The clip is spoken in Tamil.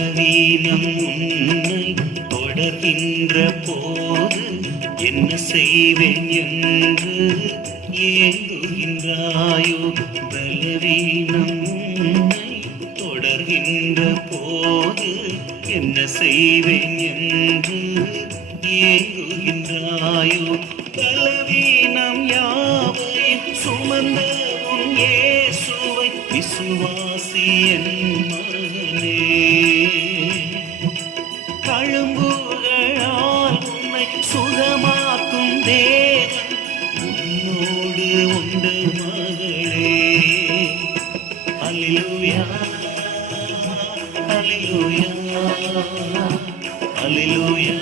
பலவீனம் உன்னை தொடர்கின்ற போது என்ன செய்வேன் என்று ஏங்குகின்றாயோ? பலவீனம் உன்னை தொடர்கின்ற போது என்ன செய்வேன் என்று ஏங்குகின்றாயோ? பலவீனம் யாவையும் சுமந்த உன் இயேசுவை விசுவாசி என் மகனே. தழும்புகளால் உன்னை சுகமாக்கும் தேவன் உன்னோடு உண்டு மகளே. அல்லேலூயா, அல்லேலூயா, அல்லேலூயா.